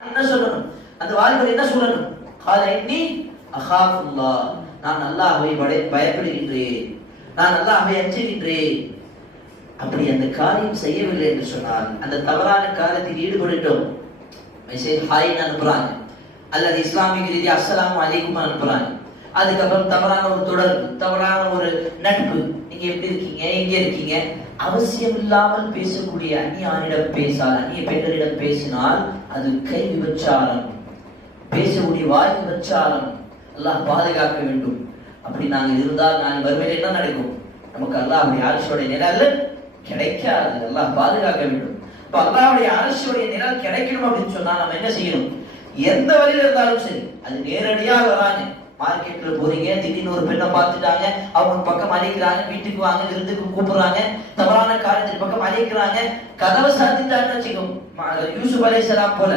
என்ன சொல்லணும்? அந்த வாலிபர் என்ன சொல்லணும்? கால இன்னி அகாஃபுல்லாஹ், நான் அல்லாஹ்வை பயப்படுகின்றேன், நான் அல்லாஹ்வை அஞ்சுகின்றேன். அப்படி அந்த காரியம் செய்யவில்லை என்று சொன்னால், அந்த தவறான காரியத்தில் ஈடுபட்டுட்டோம், மெசேஜ் ஹாய்னு அனுப்புறாங்க அல்லது இஸ்லாமிய ரீதியா அஸ்ஸலாமு அலைக்கும் அனுப்புறாங்க, அதுக்கப்புறம் தவறான ஒரு தொடர்பு, தவறான ஒரு நட்பு, நீங்க எப்படி இருக்கீங்க, எங்க இருக்கீங்க, அவசியம் இல்லாமல் பேசக்கூடிய அந்நியாரிடம் பேசால், அந்நிய பெண்களிடம் பேசினால் அது கை விபச்சாரம், பேசக்கூடிய வாய் விபச்சாரம். அல்லாஹ் பாதுகாக்க வேண்டும். அப்படி நாங்கள் இருந்தால் நான் வருவேன் என்ன நடக்கும்? நமக்கு அல்லாஹ்வுடைய அரசுடைய நிழல் கிடைக்காது. அல்லாஹ் பாதுகாக்க வேண்டும். இப்ப அல்லாஹ்வுடைய அரசுடைய நிழல் கிடைக்கணும் அப்படின்னு சொன்னா நம்ம என்ன செய்யணும்? எந்த வழியில இருந்தாலும் சரி, அது நேரடியாக வராங்க, மார்க்கெட்ல போறீங்க, திடீர்னு ஒரு பெண்ணை பார்த்துட்டாங்க, அவங்க பக்கம் அழைக்கிறாங்க, வீட்டுக்கு வாங்க, விருந்துக்கு கூப்பிடுறாங்க, தவறான காரியத்தின் பக்கம் அழைக்கிறாங்க, கதவை சாத்திட்டாங்கன்னு வச்சுக்கோங்க, யூசுப் அலைஹிஸ்ஸலாம் போல